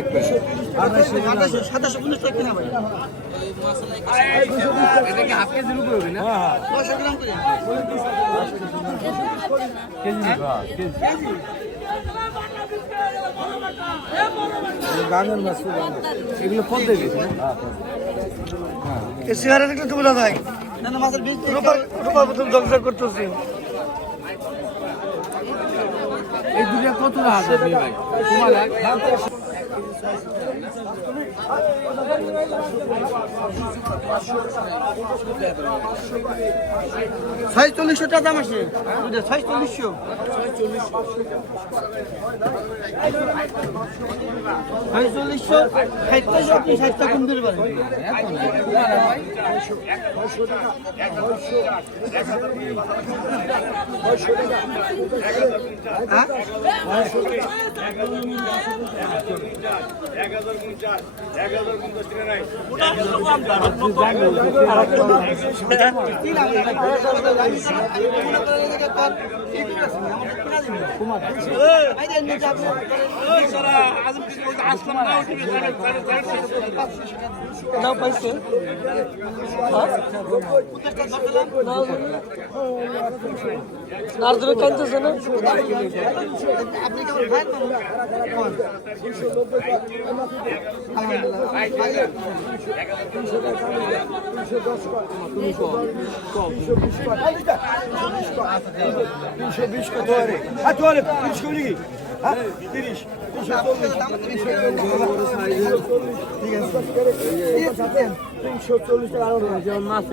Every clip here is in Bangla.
একটু মাছ এগুলো কত দেবে চেহারা দেখলে তো বোঝা যায় না না মাছের বীজ রূপার প্রথম জগজগ করতেছি। এই দুটো কত হাজার ভাই। এক টাকা দাম আছে। ছয় চল্লিশশো ছয় চল্লিশশো ষাটটা আপনি ষাটটা কম দিতে পারেন। হ্যাঁ? Ardıra kancasını? Afrika'nın her তিনশো বিশ কত আরে হ্যাঁ তো আরে তিরিশ করি কি হ্যাঁ তিরিশ তিনশো চল্লিশ আরও যেমন মাছ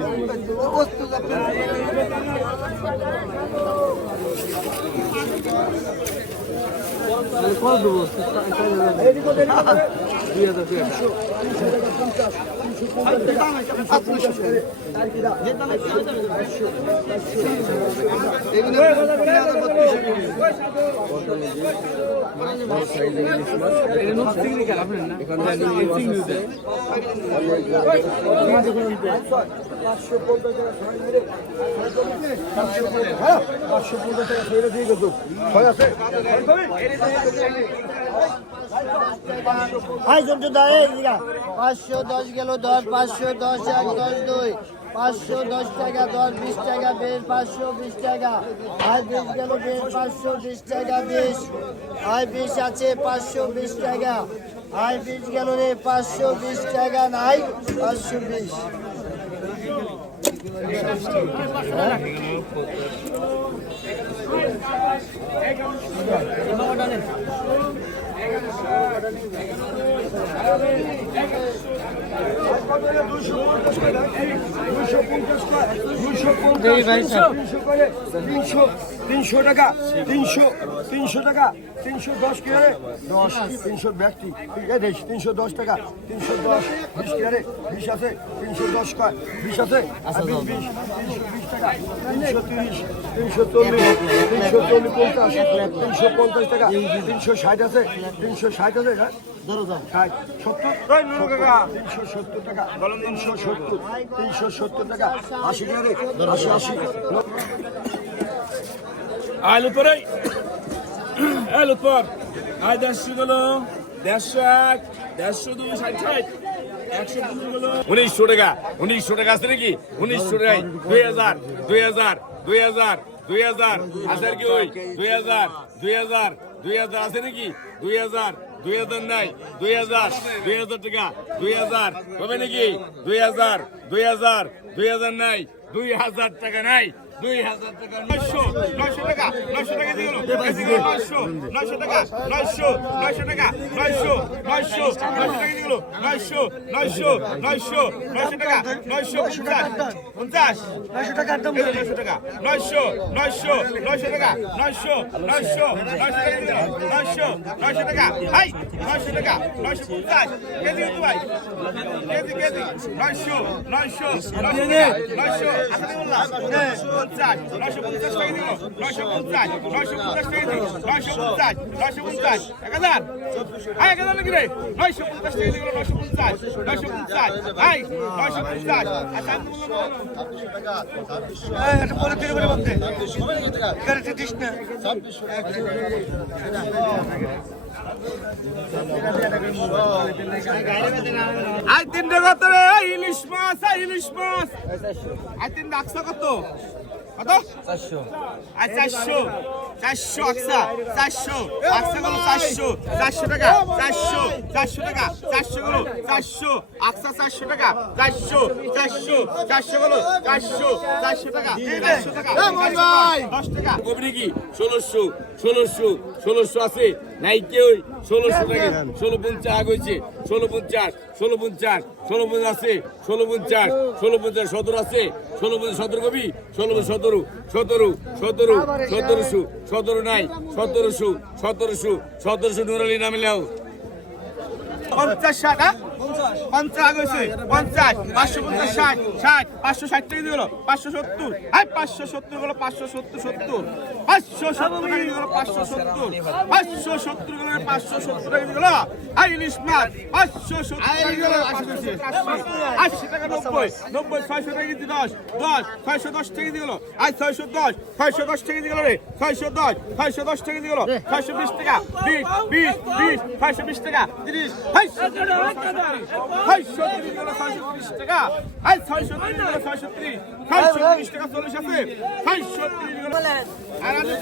কত দেবো দুই হাজার পাঁচশো পঞ্চাশ টাকা ছয়টা দিয়ে গেছো ছয় পাঁচশো দশ গেল দশ, পাঁচশো দশ এক দশ দুই। পাঁচশো দশ টাকা, দশ বিশ টাকা, বিশ, পাঁচশো বিশ টাকা। হাই বিশ গেল, বিশ, পাঁচশো বিশ টাকা, বিশ। হাই বিশ আছে, পাঁচশো বিশ টাকা। হাই বিশ গেল রে, পাঁচশো বিশ টাকা নাই, পাঁচশো বিশ। দুশো তিনশো টাকা তিনশো তিনশো টাকা তিনশো দশ কি হারে দশ তিনশো ব্যক্তি তিনশো দশ টাকা তিনশো দশ বিশ কি হারে বিশ আছে তিনশো দশ কয় বিশ আছে বিশ টাকা তিনশো তিরিশ তিনশো চল্লিশ তিনশো চল্লিশ পঞ্চাশ তিনশো পঞ্চাশ টাকা তিনশো ষাট আছে তিনশো ষাট আছে সত্তর? তিনশো সত্তর টাকা। তিনশো সত্তর। তিনশো সত্তর টাকা। আশি টাকা রে আশি আশি। আয় লুৎপর লুৎপর আয় দেড়শো গেলো। দেড়শো এক দেড়শো দুই ষাট ষাট। একশো উনিশশো টাকা উনিশশো টাকা আছে নাকি? উনিশশো টাকায় দুই হাজার দুই হাজার দুই হাজার দুই হাজার। হাজার কি ওই? দুই হাজার দুই হাজার। দুই হাজার আছে নাকি? দুই হাজার। দুই হাজার নাই। দুই হাজার। দুই হাজার টাকা। দুই হাজার। হবে নাকি? দুই হাজার। দুই হাজার। দুই হাজার নাই। দুই হাজার টাকা নাই। দুই হাজার টাকা নয়শো নয়শো টাকা নয়শো টাকা দিয়ে গেলো নয়শো নয়শো টাকা নয়শো নয়শো টাকা নয়শো নয়শো নয়শো টাকা দিয়ে গেলো নয়শো নয়শো নয়শো নয়শো টাকা নয়শো পঞ্চাশ পঞ্চাশ নয়শো টাকা একদম এই নয়শো টাকা নয়শো নয়শো নয়শো টাকা নয়শো নয়শো নয়শো টাকা দিয়ে গেলো নয়শো নয়শো টাকা হাই নয়শো টাকা নয়শো পঞ্চাশ কেজি কত ভাই কেজি কেজি নয়শো নয়শো নয়শো টাকা নয়শো আসাতে বললাম পঞ্চাশ নয়শো পঞ্চাশ টাকা দিল নয়শো পঞ্চাশ নয়শো পঞ্চাশ টাকা দিল নয়শো পঞ্চাশ নয়শো পঞ্চাশ। এক হাজার? আয় এক হাজার নাকি রে? নয়শো পঞ্চাশ টাকা দিল নয়শো পঞ্চাশ নয়শো পঞ্চাশ। আয় নয়শো পঞ্চাশ। আচ্ছা একটা পরে থেকে বলে। বলতে। গাড়িতে দিস না আই তিনটে কত রে? ইলিশ মাছ ইলিশ মাছ। আই তিন ডাকছো কত? কত? চারশো। চারশো। চারশো আকসা চারশো। আকসা গুলো চারশো। চারশো টাকা। চারশো। চারশো টাকা। চারশো গুলো চারশো। আকসা চারশো টাকা। চারশো। চারশো। চারশো গুলো চারশো। চারশো টাকা। চারশো টাকা। দশ টাকা। কি? ষোলোশো। ষোলোশো। ষোলোশো আছে? নাই কেউ ষোলোশো টাকা। ষোলো পঞ্চাশ হয়েছে। ষোলো পঞ্চাশ। ষোলো পঞ্চাশ ষোলো পঞ্চাশ আছে ষোলো পঞ্চাশ ষোলো পঞ্চাশ সতেরো আছে ষোলো পঞ্চাশ সতেরো কবি ষোলো সতেরো সতেরো সতেরো সতেরোশো সতেরো নাই সতেরোশো সতেরোশো সতেরোশো নুরালি নামে লাও পঞ্চাশ টাকা? পঞ্চাশ পঞ্চাশ পাঁচশো পঞ্চাশ, ষাট ষাট, পাঁচশো ষাট টাকা দিয়ে গেলো, পাঁচশো সত্তর। হ্যাঁ পাঁচশো সত্তর গেলো, পাঁচশো সত্তর সত্তর। পাঁচশো সত্তর টাকা গেলো, পাঁচশো সত্তর। পাঁচশো সত্তর গেলো, পাঁচশো সত্তর টাকা দিয়ে গেলো আই ইলিশ মাছ, পাঁচশো সত্তর টাকা গেলো আশি টাকা, নব্বই ছয়শো টাকা দিয়ে দশ দশ, ছয়শো দশ টাকা দিয়ে গেলো ছয়শো দশ ছয়শো দশ টাকা দিয়ে রে, ছয়শো দশ ছয়শো দশ টাকা দিয়ে গেলো, ছয়শো বিশ টাকা, বিশ বিশ বিশ, ছয়শো বিশ টাকা, তিরিশ ছয়শো তিরিশ গেলো ছয়শো টাকা। আই ছয়শো তিরিশ গেলো ছয়শো তিরিশ ছয়শো তিরিশ টাকা, চল্লিশ আছে। ছয়শো আর এই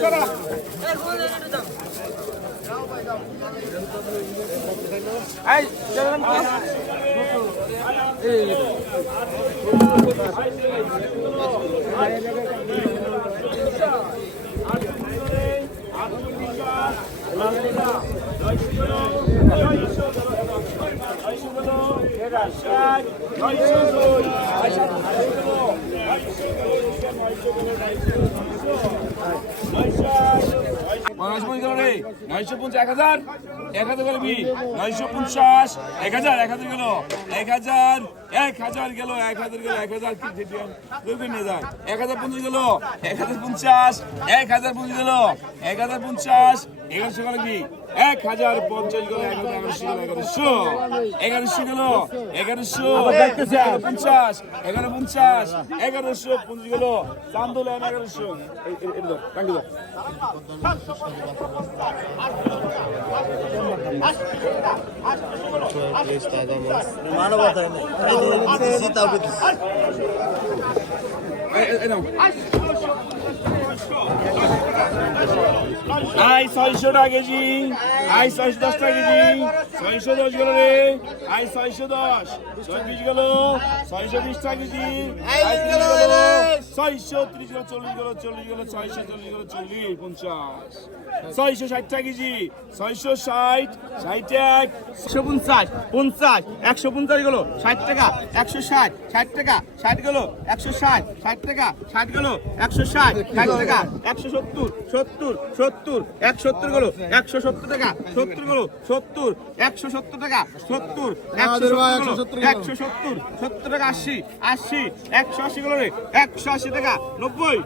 চলেন নয়শো পঞ্চাশ এক হাজার এক হাজার গেল নয়শো পঞ্চাশ এক হাজার এক হাজার গেল এক হাজার এক হাজার গেল এক হাজার গেল এক হাজার এক হাজার পঞ্চাশ গেল এক হাজার পঞ্চাশ এক হাজার পঞ্চাশ গেল এক হাজার পঞ্চাশ এগারোশো গেল কি এক হাজার পঞ্চাশ গেল এগারোশো এগারোশো। এগারোশো গেল এগারোশো এগারো পঞ্চাশ এগারো পঞ্চাশ এগারোশো পঞ্চাশ গেল। চান্দোলন এগারোশো। এই- আই ছয়শো টাকা কেজি। আই ছয়শো দশ টাকা কেজি। ছয়শো দশ গেল রে। আই ছয়শো দশ। বিশ গেল। ছয়শো বিশ টাকা কেজি। ছয়শো ত্রিশ গেল চল্লিশ গেল চল্লিশ গেল ছয়শো চল্লিশ গেল চল্লিশ পঞ্চাশ। ছয়শো ষাট টাকা কেজি। ছয়শো ষাট ষাট এক। একশো পঞ্চাশ পঞ্চাশ একশো পঞ্চাশ গেল ষাট টাকা একশো ষাট ষাট টাকা ষাট গেল একশো ষাট ষাট টাকা ষাট গেল একশো ষাট। টাকা একশো সত্তর সত্তর সত্তর এক সত্তর গেল একশো সত্তর টাকা সত্তর গেল সত্তর একশো সত্তর টাকা সত্তর একশো সত্তর একশো সত্তর সত্তর টাকা আশি আশি একশো আশি গেল রে একশো আশি টাকা নব্বই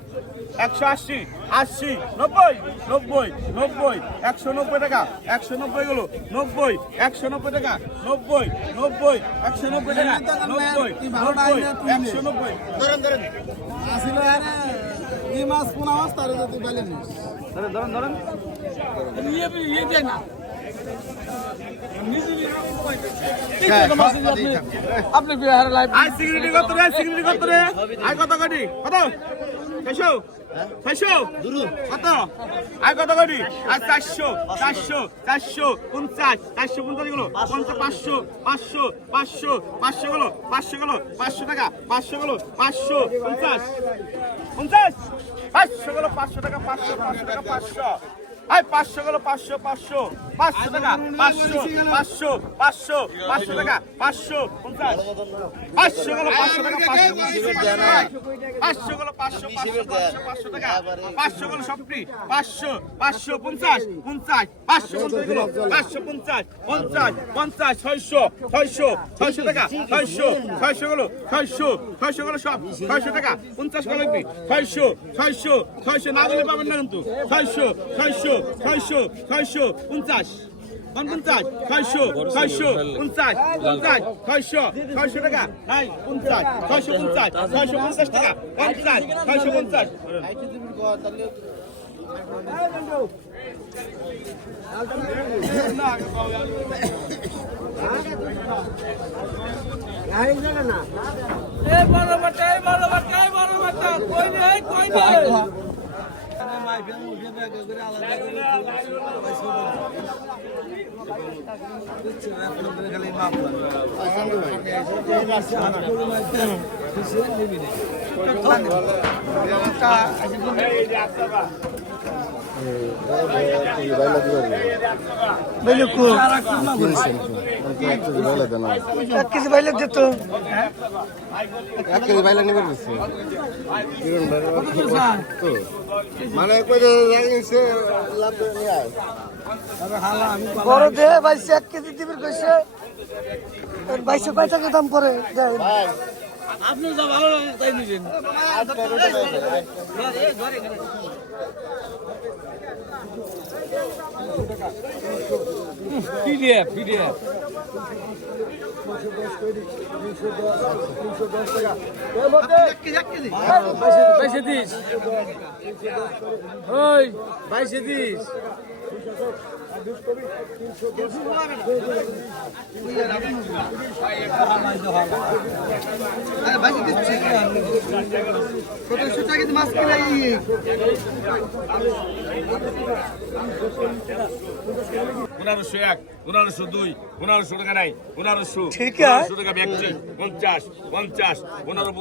একশো আশি আশি নব্বই নব্বই নব্বই একশো নব্বই টাকা একশো নব্বই গেল নব্বই একশো নব্বই টাকা নব্বই নব্বই একশো নব্বই টাকা নব্বই নব্বই একশো নব্বই। ধরেন ধরেন। এই মাছ পোনা মাছ তার যদি পাইলেন ধরেন ধরেন ধরেন। ইয়ে ইয়ে না। আপনি বিহার লাইভ আই সিকিউরিটি কত রে সিকিউরিটি কত রে। আই কত কাটি কত? ছয়শো ছয়শো কত? আর কত করি আই চারশো চারশো চারশো পঞ্চাশ চারশো পঞ্চাশ গেলো পঞ্চাশ পাঁচশো পাঁচশো পাঁচশো পাঁচশো গেলো পাঁচশো গেলো পাঁচশো টাকা। পাঁচশো গেলো পাঁচশো পঞ্চাশ। পঞ্চাশ? পাঁচশো গেলো পাঁচশো টাকা পাঁচশো পাঁচশো টাকা পাঁচশো। আই পাঁচশো গেল, পাঁচশো পাঁচশো পাঁচশো। টাকা পাঁচশো পাঁচশো পাঁচশো পাঁচশো টাকা, পাঁচশো, পঞ্চাশ। পাঁচশো গেল, পাঁচশো টাকা, পাঁচশো গেল, পাঁচশো পাঁচশো পাঁচশো টাকা। পাঁচশো গেল, সবটি। পাঁচশো পাঁচশো, পঞ্চাশ পঞ্চাশ, পাঁচশো গেল পাঁচশো, পঞ্চাশ পঞ্চাশ পঞ্চাশ, ছয়শো ছয়শো ছয়শো টাকা, ছয়শো ছয়শো গেল, ছয়শো ছয়শো গেল সব, ছয়শো টাকা, পঞ্চাশ গেল ছয়শো ছয়শো ছয়শো, না দিলে পাবেন না কিন্তু। ছয়শো ছয়শো ছয়শো ছয়শো, পঞ্চাশ। পঞ্চাশ, ছয়শো ছয়শো, পঞ্চাশ পঞ্চাশ, ছয়শো ছয়শো টাকা। নাই পঞ্চাশ, ছয়শো পঞ্চাশ ছয়শো পঞ্চাশ টাকা। পঞ্চাশ, ছয়শো পঞ্চাশ। এই বড় এক কেজি এক কেজি দে বাইশে এক কেজি দাম পরে আপনি যা ভালো লাগে তাই নিবেন পিডিএফ পিডিএফ বাইশে দিস ওই বাইশে দিস পনেরোশো এক পনেরোশো দুই পনেরোশো টাকা নাই পনেরোশো ঠিক আছে। টাকা ব্যক্তি পঞ্চাশ পঞ্চাশ পনেরো